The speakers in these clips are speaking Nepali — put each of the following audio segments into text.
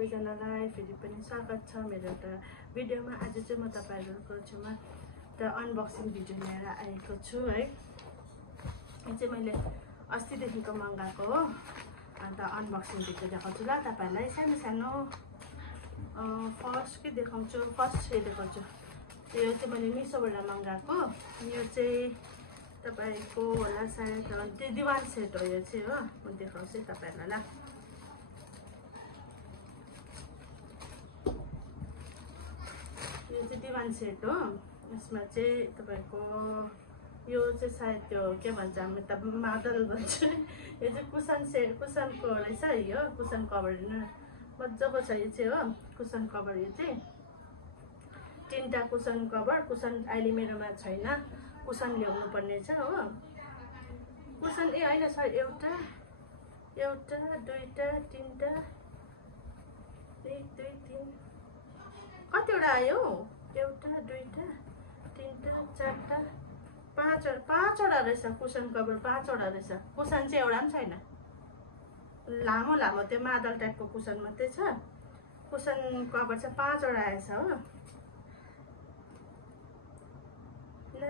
सबैजनालाई फेरि पनि स्वागत छ मेरो एउटा भिडियोमा। आज चाहिँ म तपाईहरुको छेउमा एउटा अनबक्सिङ भिडियो लिएर आएको छु है। यो चाहिँ मैले अस्तिदेखिको मगाएको हो। अन्त अनबक्सिङ भिडियो देखाउँछु ल तपाईहरुलाई। सानो सानो फर्स्ट के देखाउँछु, फर्स्ट चाहिँ देखाउँछु। यो चाहिँ मैले मिसोबाट मगाएको। यो चाहिँ तपाईको होला सायद त्यो दिवान सेट हो। यो चाहिँ हो म देखाउँछु तपाईहरुलाई ल। यो चाहिँ दिवान सेट हो। यसमा चाहिँ तपाईको यो चाहिँ सायद त्यो के भन्छ हामी त मादल भन्छ। यो चाहिँ कुसन सेट, कुसनको रहेछ यो। कुसन कभर मजाको छ यो चाहिँ हो। कुसन कभर यो चाहिँ तीनटा कुसन कभर। कुसन अहिले मेरोमा छैन, कुसन ल्याउनु पर्ने छ हो। कुसन ए हैन सर, एउटा एउटा दुईटा तीनटा 1 2 3 कतिवटा आयो? एउटा दुईटा तीनटा चारटा पाँचवटा रहेछ कुसन कभर। पाँचवटा रहेछ। कुसन चाहिँ एउटा पनि छैन, लामो लामो त्यो मादल टाइपको कुसन मात्रै छ। कुसन कभर चाहिँ 5वटा आएछ हो। ल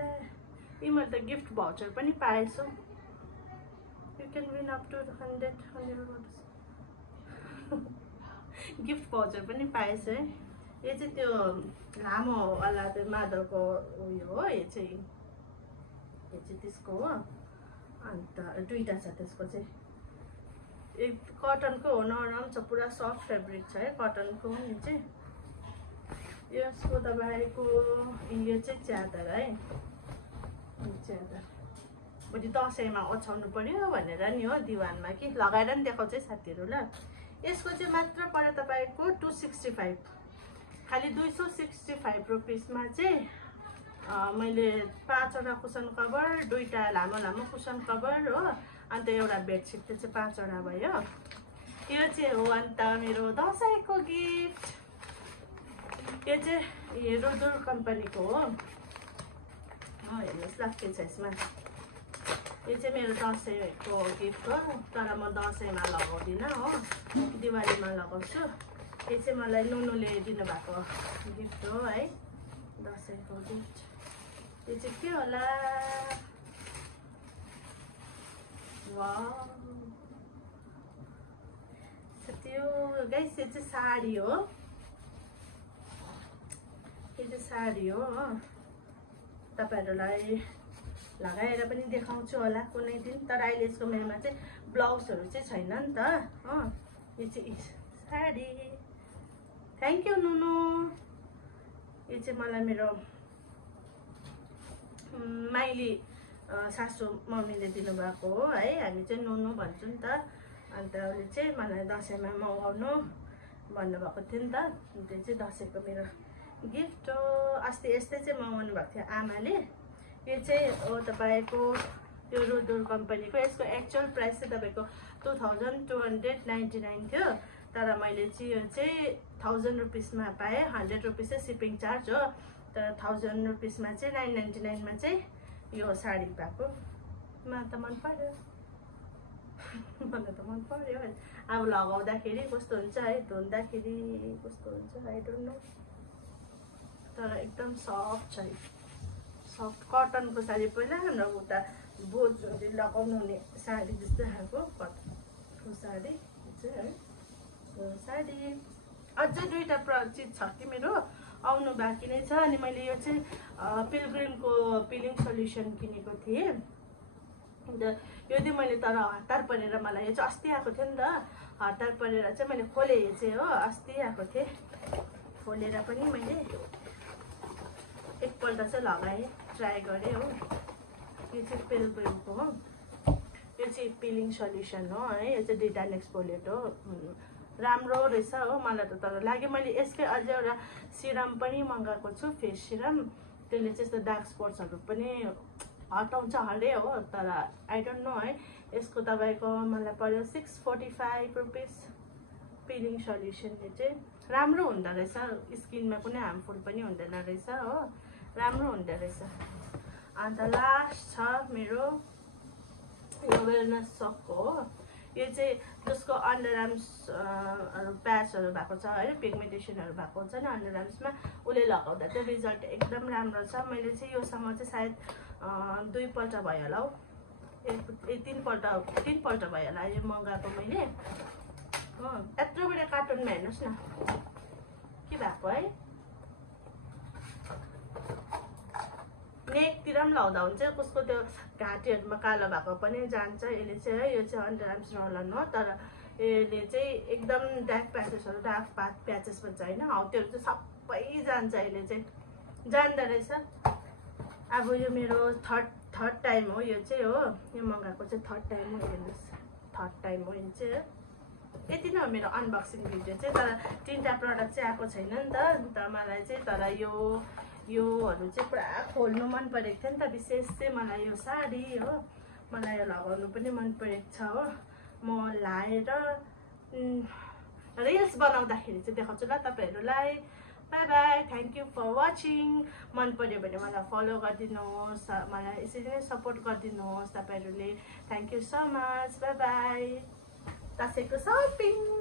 यी मैले त गिफ्ट भाउचर पनि पाएछु। You can win up to 100 gift voucher पनि पाएछु है। यो चाहिँ त्यो लामो वाला त्यो मादलको उयो हो। यो चाहिँ त्यसको हो। अन्त दुईटा छ त्यसको चाहिँ। एक कटनको हो, नरम छ, पुरा सफ्ट फेब्रिक छ है कटनको। यो चाहिँ यसको तपाईको यो चाहिँ च्यादर है। च्यादर भोलि दसैँमा ओछ्याउनु पर्यो भनेर नि हो, दिवानमा कि लगाएर नि देखाउँछ है साथीहरु ल। यसको चाहिँ मात्र पर्यो तपाईको 265, खाली 265 रुपिसमा चाहिँ मैले 5वटा कुसन कभर, दुईटा लामो लामो कुसन कभर हो। अन्त एउटा बेडसिट, त्यो चाहिँ 5वटा भयो। यो चाहिँ हो अन्त मेरो दसैँको गिफ्ट। यो चाहिँ रुदुल कम्पनीको हो। हेर्नुहोस् ल के छ यसमा। यो चाहिँ मेरो दसैँको गिफ्ट हो, तर म दसैँमा लगाउँदिनँ हो, दिवालीमा लगाउँछु। यो चाहिँ मलाई नुनुले दिनुभएको गिफ्ट हो है, दसैँको गिफ्ट। यो चाहिँ के होला? वाउ, त्यो गाइस यो चाहिँ साडी हो। यो चाहिँ साडी हो। तपाईहरुलाई लगाएर पनि देखाउँछु होला कुनै दिन, तर अहिले यसको मेरोमा चाहिँ ब्लाउजहरु चाहिँ छैन नि त हो। यो चाहिँ साडी। Thank you नुनु। यो चाहिँ मलाई मेरो माइली सासु मम्मीले दिनुभएको हो है। हामी चाहिँ नुनु भन्छौँ नि त। अन्त उसले चाहिँ मलाई दसैँमा मगाउनु भन्नुभएको थियो नि त। त्यो चाहिँ दसैँको मेरो गिफ्ट हो। अस्ति यस्तै चाहिँ मगाउनु भएको थियो आमाले। यो चाहिँ हो तपाईको यो रुदुल कम्पनीको। यसको एक्चुअल प्राइस चाहिँ तपाईको 2299 थियो, तर मैले चाहिँ यो चाहिँ 1000 रुपिसमा पाएँ। 100 रुपिस चाहिँ सिपिङ चार्ज हो, तर 1000 रुपिसमा चाहिँ 999 मा चाहिँ यो साडी पाएको। मलाई त मन पर्यो। मलाई त मन पर्यो। अब लगाउँदाखेरि कस्तो हुन्छ है, धुँदाखेरि कस्तो हुन्छ आई डोन्ट नो, तर एकदम सफ्ट छ। सफ्ट कटनको साडी। पहिला हाम्रो उता बोजूले लगाउनु हुने साडी जस्तो खालको कटनको साडी चाहिँ है। साडी अझै दुईटा चिज छ कि मेरो आउनु बाँकी नै छ। अनि मैले यो चाहिँ पिलग्रिमको पिलिङ सोल्युसन किनेको थिएँ। अन्त यो चाहिँ मैले तर हतार परेर मलाई यो चाहिँ अस्ति आएको थियो नि त। हतार परेर चाहिँ मैले खोलेँ। यो चाहिँ हो अस्ति आएको थिएँ। खोलेर पनि मैले एकपल्ट चाहिँ लगाएँ, ट्राई गरेँ हो। यो चाहिँ पिलग्रिमको हो। यो चाहिँ पिलिङ सोल्युसन हो है। यो चाहिँ डिटान एक्सफोलिएट हो। राम्रो रहेछ हो, मलाई त तर लाग्यो। मैले यसकै अझै एउटा सिरम पनि मगाएको छु, फेस सिरम। त्यसले चाहिँ यस्तो डार्क स्पट्सहरू पनि हटाउँछ हल्दै हो, तर आई डोन्ट नो है। यसको तपाईको मलाई पर्यो 645 रुपिस पिलिङ सोल्युसन। यो चाहिँ राम्रो हुँदो रहेछ, स्किनमा कुनै हार्मफुल पनि हुँदैन रहेछ हो, राम्रो हुँदो रहेछ। अन्त लास्ट छ मेरो यो वेलनेस सकको हो। यो चाहिँ जसको अन्डर आर्म्स प्याचहरू भएको छ होइन, पिगमेन्टेसनहरू भएको हुन्छ नि अन्डर आर्म्समा, उसले लगाउँदा चाहिँ रिजल्ट एकदम राम्रो छ। मैले चाहिँ योसँग चाहिँ सायद 2 पल्ट भयो होला हौ, 3 पल्ट भयो होला यो मगाएको मैले। यत्रो बडा कार्टुनमा हेर्नुहोस् न के भएको है। नेकतिर पनि लाउँदा हुन्छ, कसको त्यो घाँटीहरूमा कालो भएको पनि जान्छ यसले चाहिँ है। यो चाहिँ अन्डर आर्म्स रोलन हो, तर यसले चाहिँ एकदम डार्क प्याचेसहरू, डार्क प्याचेस भन्छ होइन, हौ त्योहरू चाहिँ सबै जान्छ यसले चाहिँ, जान्दो रहेछ। अब यो मेरो थर्ड टाइम हो यो चाहिँ हो, यो मगाएको चाहिँ थर्ड टाइम हो, हेर्नुहोस् थर्ड टाइम हो यो चाहिँ। यति नै हो मेरो अनबक्सिङ भिडियो चाहिँ, तर 3टा प्रडक्ट चाहिँ आएको छैन नि त। अन्त मलाई चाहिँ तर योहरू चाहिँ पुरा खोल्नु मन परेको थियो नि त, विशेष चाहिँ मलाई यो साडी हो, मलाई यो लगाउनु पनि मन परेको छ हो। म लाएर रिल्स बनाउँदाखेरि चाहिँ देखाउँछु ल तपाईँहरूलाई। Bye bye, thank you for watching. मन पर्यो भने मलाई फलो गरिदिनुहोस्, मलाई यसरी नै सपोर्ट गरिदिनुहोस् तपाईँहरूले। Thank you so much, by by. दसैँको सपिङ।